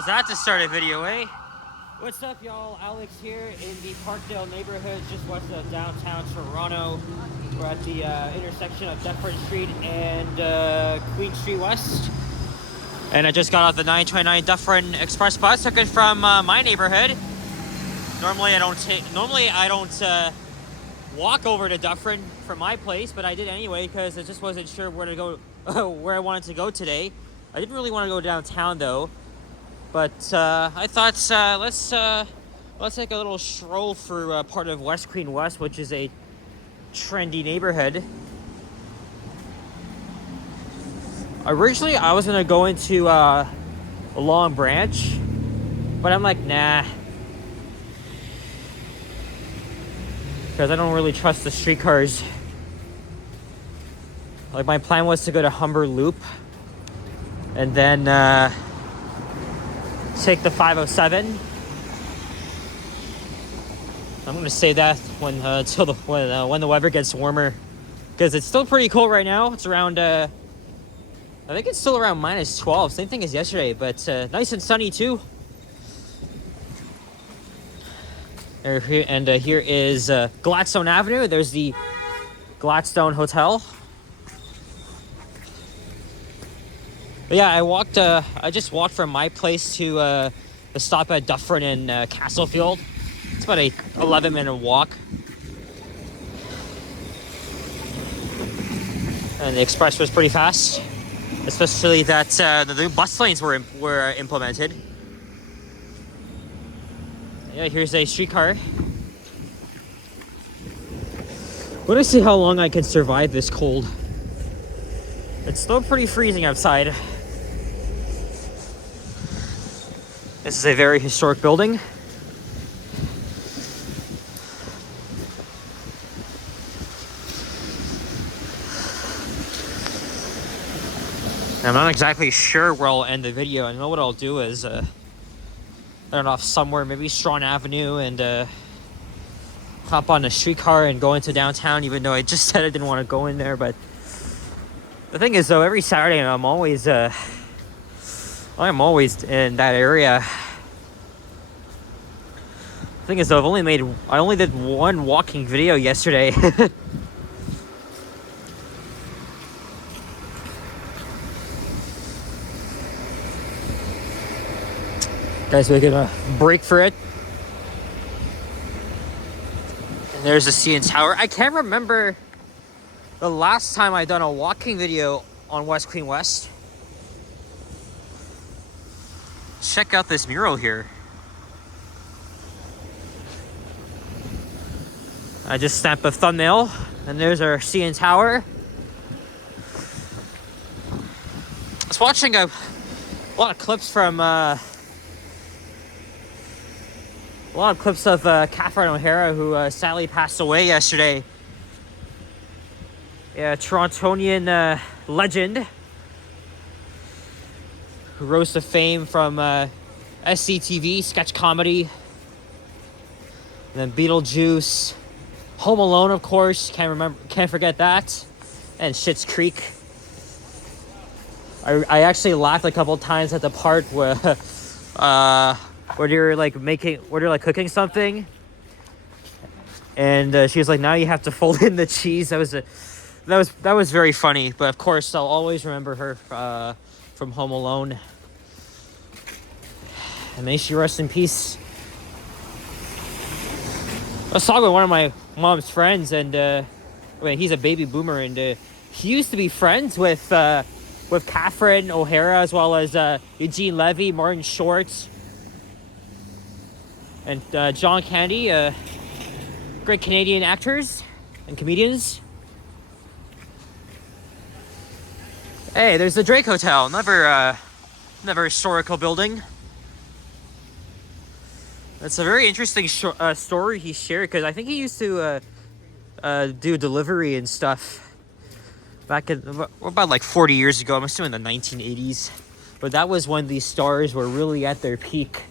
How's that to start a video, eh? What's up, y'all? Alex here in the Parkdale neighborhood, just west of downtown Toronto. We're at the intersection of Dufferin Street and Queen Street West. And I just got off the 929 Dufferin Express bus. Took it from my neighborhood. Normally I don't walk over to Dufferin from my place, but I did anyway because I just wasn't sure where to go, where I wanted to go today. I didn't really want to go downtown though, but I thought let's take a little stroll through part of West Queen West, which is a trendy neighborhood. Originally, I was gonna go into a Long Branch, but I'm like, nah, because I don't really trust the streetcars. Like, my plan was to go to Humber Loop and then take the 507. I'm gonna say that when the weather gets warmer, because it's still pretty cold right now. It's around I think it's still around -12. Same thing as yesterday, but nice and sunny too. Here is Gladstone Avenue. There's the Gladstone Hotel. But yeah, I just walked from my place to the stop at Dufferin and Castlefield. It's about a 11-minute walk. And the express was pretty fast, especially that the new bus lanes were implemented. Yeah, here's a streetcar. Let me see how long I can survive this cold. It's still pretty freezing outside. This is a very historic building. I'm not exactly sure where I'll end the video. I know what I'll do is I don't know, somewhere, maybe Strawn Avenue, and hop on a streetcar and go into downtown, even though I just said I didn't want to go in there. But the thing is, though, every Saturday I'm always in that area. The thing is, though, I only did one walking video yesterday. Guys, we're gonna break for it. And there's the CN Tower. I can't remember the last time I done a walking video on West Queen West. Check out this mural here. I just snapped a thumbnail, and there's our CN Tower. I was watching a lot of clips from of Catherine O'Hara, who sadly passed away yesterday. Yeah, Torontonian legend who rose to fame from SCTV, sketch comedy, and then Beetlejuice, Home Alone, of course, can't forget that, and Schitt's Creek. I actually laughed a couple times at the part where they're cooking something, and she was like, "Now you have to fold in the cheese." That was very funny. But of course, I'll always remember her from Home Alone, and may she rest in peace. I was talking with one of my mom's friends, and he's a baby boomer, and he used to be friends with Catherine O'Hara, as well as Eugene Levy, Martin Short, and John Candy, great Canadian actors and comedians. Hey, there's the Drake Hotel, another historical building. It's a very interesting story he shared, because I think he used to do delivery and stuff back in about like 40 years ago. I'm assuming the 1980s, but that was when these stars were really at their peak.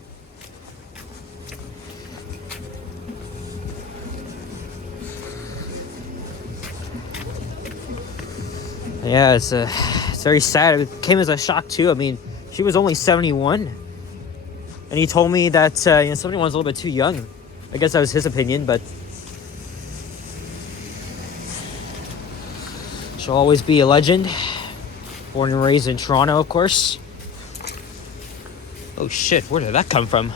Yeah, it's very sad. It came as a shock too. I mean, she was only 71. and he told me that somebody was a little bit too young. I guess that was his opinion, but she'll always be a legend. Born and raised in Toronto, of course. Oh shit, where did that come from?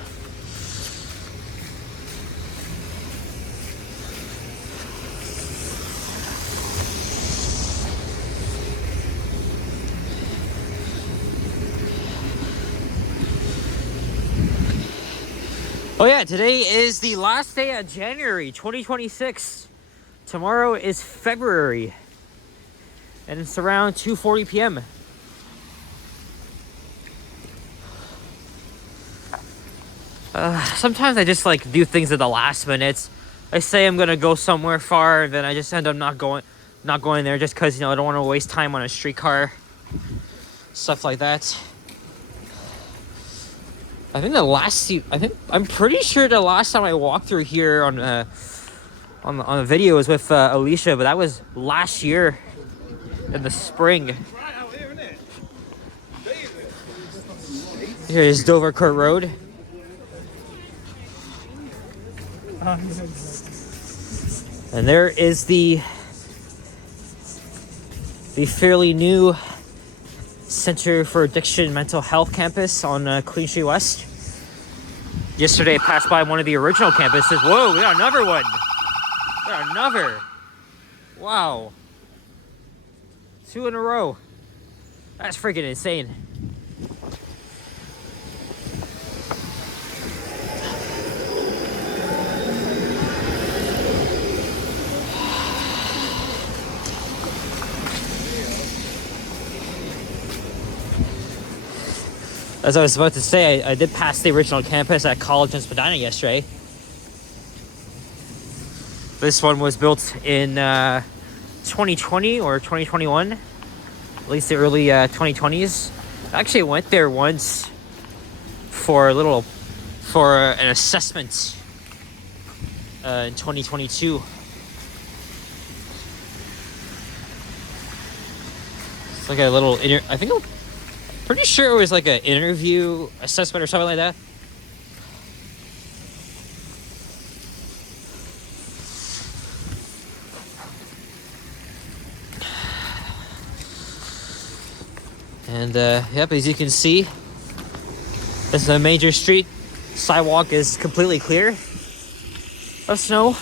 Oh yeah, today is the last day of January 2026. Tomorrow is February. And it's around 2:40 p.m. Sometimes I just like do things at the last minute. I say I'm gonna go somewhere far, then I just end up not going there just because I don't want to waste time on a streetcar. Stuff like that. I'm pretty sure the last time I walked through here on the video was with Alicia, but that was last year in the spring. Here's Dover Court Road. And there is the fairly new Center for Addiction Mental Health campus on Queen Street West. Yesterday I passed by one of the original campuses. Whoa, we got another one. We got another. Wow. 2 in a row. That's freaking insane. As I was about to say, I did pass the original campus at College and Spadina yesterday. This one was built in 2020 or 2021, at least the early 2020s. I actually went there once for an assessment in 2022. It's like a little pretty sure it was like an interview assessment or something like that. And yep, as you can see, this is a major street. Sidewalk is completely clear of snow.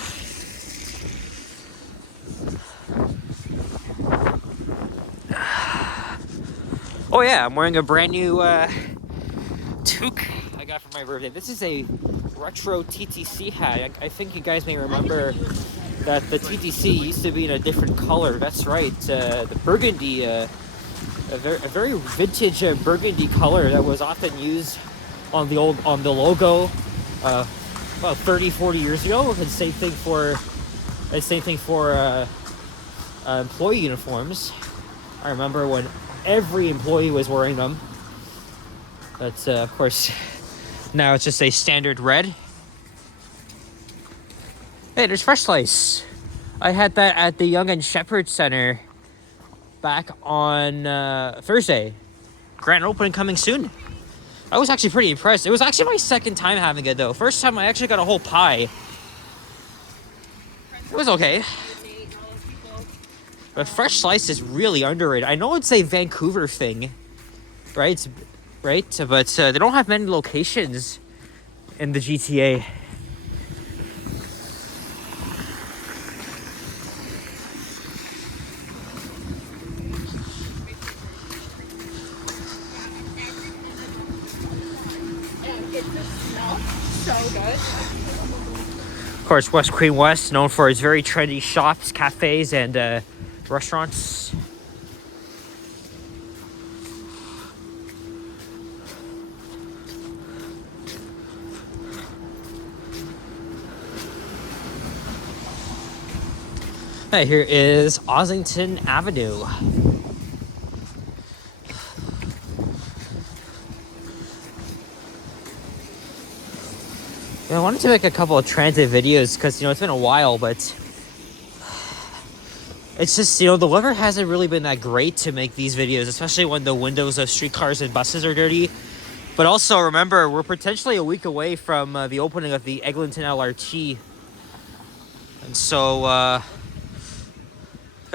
Oh yeah, I'm wearing a brand new toque I got for my birthday. This is a retro TTC hat. I think you guys may remember that the TTC used to be in a different color. That's right, the burgundy, a very vintage burgundy color that was often used on the logo about 30-40 years ago. And same thing for employee uniforms. I remember when every employee was wearing them. But of course, now it's just a standard red. Hey, there's fresh slice. I had that at the Young and Shepherd Center back on Thursday. Grand opening coming soon. I was actually pretty impressed. It was actually my second time having it though. First time I actually got a whole pie. It was okay. But fresh slice is really underrated. I know it's a Vancouver thing, right? But they don't have many locations in the GTA. So good. Of course, West Queen West, known for its very trendy shops, cafes, and restaurants. Hey, here is Ossington Avenue. I wanted to make a couple of transit videos because, it's been a while, but it's just, the weather hasn't really been that great to make these videos, especially when the windows of streetcars and buses are dirty. But also remember, we're potentially a week away from the opening of the Eglinton LRT. And so, got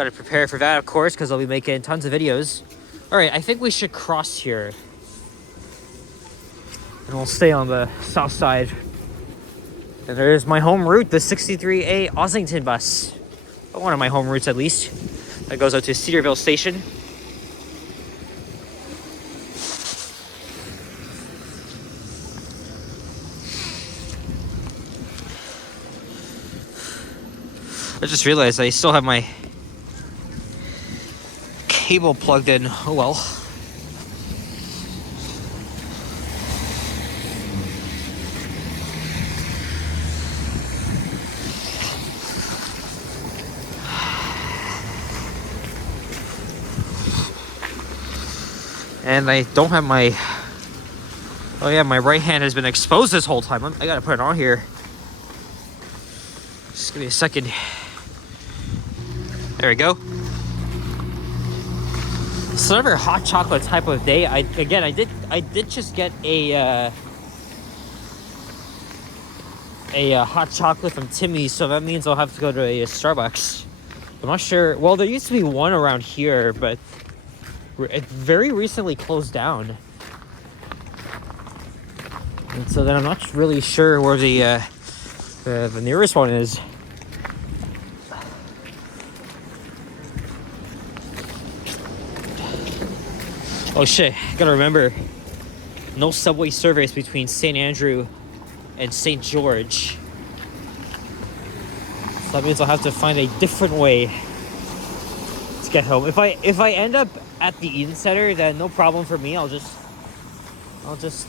to prepare for that, of course, because I'll be making tons of videos. All right, I think we should cross here. And we'll stay on the south side. And there's my home route, the 63A Ossington bus. One of my home routes, at least. That goes out to Cedarville Station. I just realized I still have my cable plugged in. Oh well. And I don't have my... Oh yeah, my right hand has been exposed this whole time. I gotta put it on here. Just give me a second. There we go. It's another hot chocolate type of day. I did just get a hot chocolate from Timmy's, so that means I'll have to go to a Starbucks. I'm not sure. Well, there used to be one around here, but it very recently closed down. And so then I'm not really sure where the nearest one is. Oh shit, gotta remember, no subway service between St. Andrew and St. George. So that means I'll have to find a different way to get home. If I end up at the Eden Center, then no problem for me. I'll just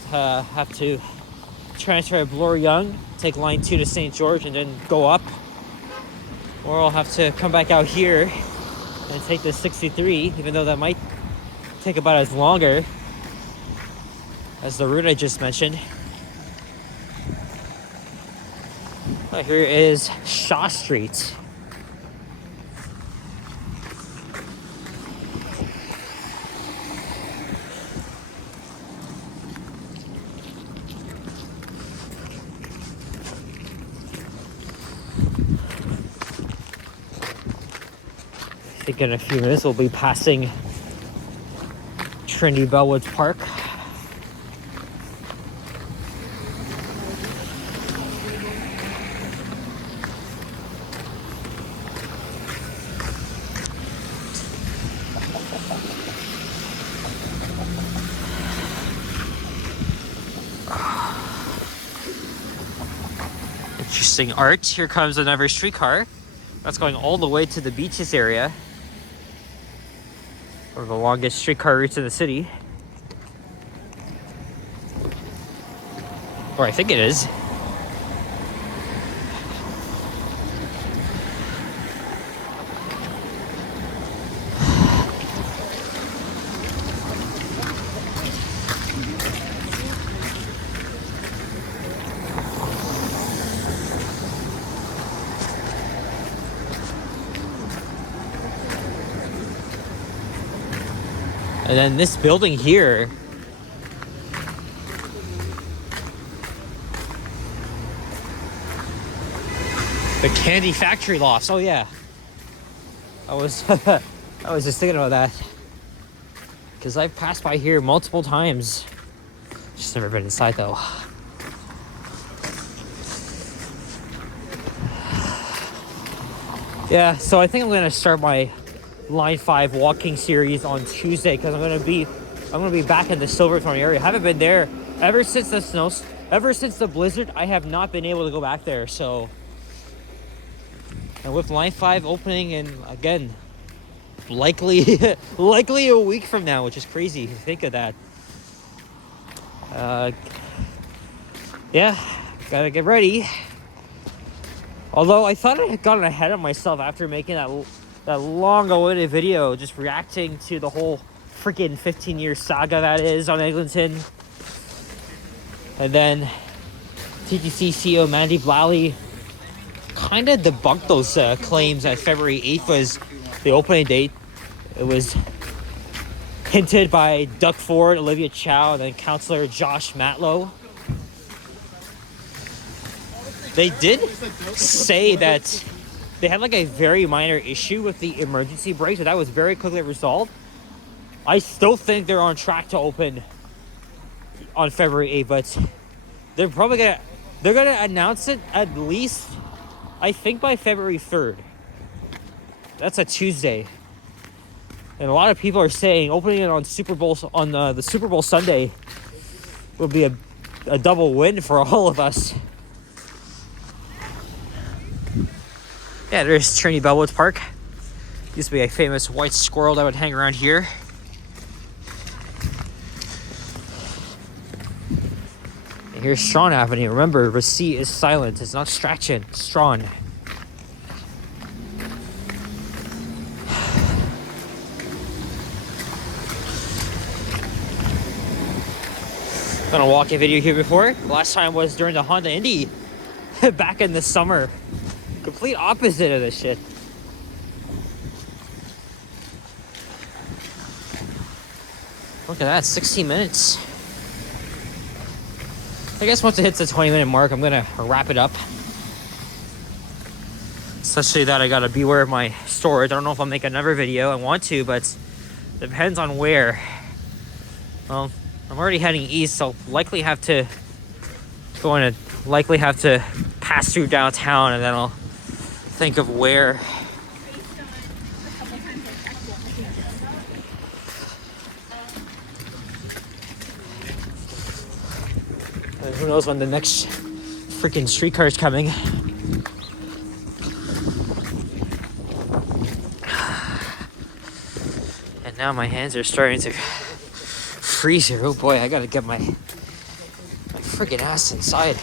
have to transfer at Bloor Young, take line 2 to St. George, and then go up. Or I'll have to come back out here and take the 63, even though that might take about as longer as the route I just mentioned. Here is Shaw Street. I think in a few minutes we'll be passing Trinity Bellwoods Park. Interesting art. Here comes another streetcar. That's going all the way to the beaches area. One of the longest streetcar routes in the city. Or I think it is. And then this building here, the candy factory lofts. Oh yeah, I was just thinking about that because I've passed by here multiple times. Just never been inside though. Yeah, so I think I'm gonna start my Line 5 walking series on Tuesday because I'm gonna be back in the Silverthorne area. I haven't been there ever since the blizzard. I have not been able to go back there. So, and with Line 5 opening, and again, likely a week from now, which is crazy to think of that. Yeah, gotta get ready. Although I thought I had gotten ahead of myself after making that long-awaited video, just reacting to the whole freaking 15-year saga that is on Eglinton. And then TTC CEO Mandy Blally kind of debunked those claims that February 8th was the opening date. It was hinted by Doug Ford, Olivia Chow, and then Councillor Josh Matlow. They did say that they had like a very minor issue with the emergency brake, so that was very quickly resolved. I still think they're on track to open on February 8th, but they're gonna announce it at least, I think, by February 3rd. That's a Tuesday. And a lot of people are saying opening it on Super Bowl on the Super Bowl Sunday will be a double win for all of us. Yeah, there's Trinity Bellwoods Park. Used to be a famous white squirrel that would hang around here. And here's Strawn Avenue. Remember, receipt is silent. It's not Strachan, it's Strawn. Done a walk-in video here before. Last time was during the Honda Indy back in the summer. Complete opposite of this shit. Look at that, 16 minutes. I guess once it hits the 20-minute mark, I'm gonna wrap it up. Especially that I gotta beware of my storage. I don't know if I'll make another video. I want to, but depends on where. Well, I'm already heading east, so I'll likely have to pass through downtown, and then I'll think of where. And who knows when the next freaking streetcar is coming. And now my hands are starting to freeze here. Oh boy, I gotta get my freaking ass inside.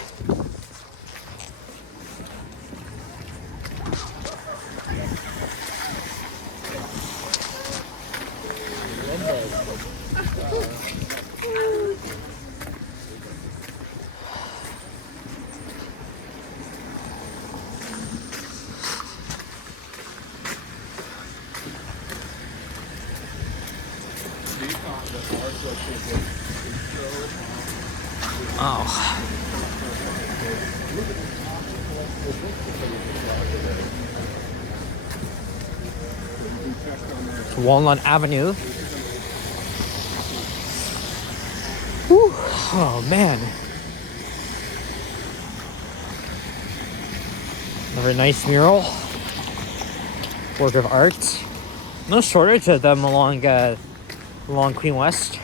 Oh. Walnut Avenue. Whew. Oh man. Another nice mural. Work of art. No shortage of them along Queen West.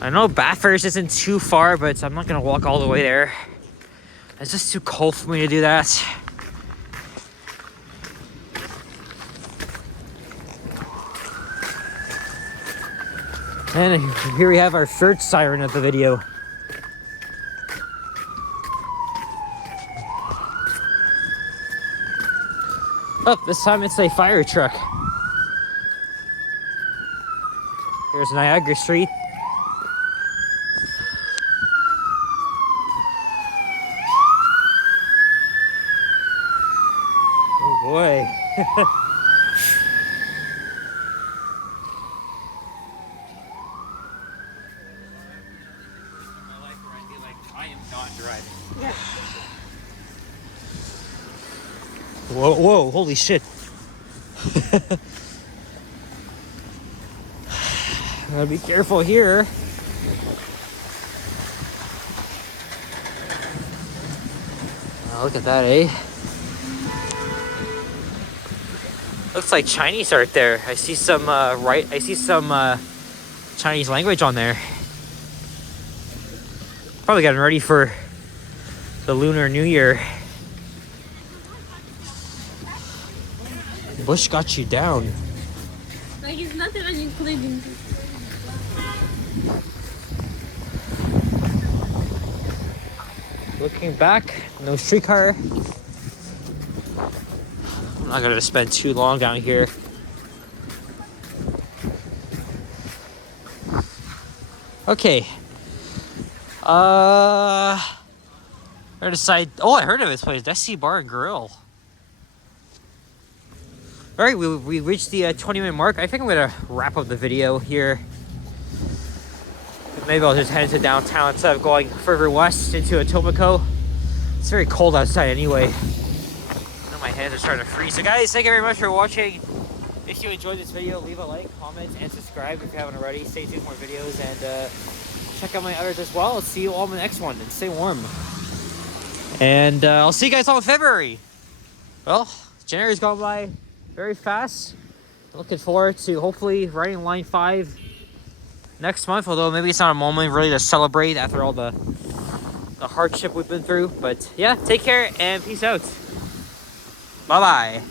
I know Bathurst isn't too far, but I'm not gonna walk all the way there. It's just too cold for me to do that. And here we have our third siren of the video. Oh, this time it's a fire truck. Here's Niagara Street. Oh boy. I am not driving. Whoa, whoa, holy shit. Gotta be careful here. Oh, look at that, eh? Looks like Chinese art there. I see some Chinese language on there. Probably getting ready for the Lunar New Year. Bush got you down. Like it's not even including. Looking back, no streetcar. I'm not gonna spend too long down here. Okay. Where decide? Oh, I heard of this place, Desi Bar and Grill. All right, we reached the 20-minute mark. I think I'm gonna wrap up the video here. Maybe I'll just head into downtown instead of going further west into Etobicoke. It's very cold outside anyway. I know my hands are starting to freeze. So guys, thank you very much for watching. If you enjoyed this video, leave a like, comment, and subscribe if you haven't already. Stay tuned for more videos and check out my others as well. I'll see you all in the next one and stay warm. And I'll see you guys all in February. Well, January's gone by very fast. Looking forward to hopefully riding Line 5 next month, although maybe it's not a moment really to celebrate after all the hardship we've been through. But yeah, take care and peace out. Bye-bye.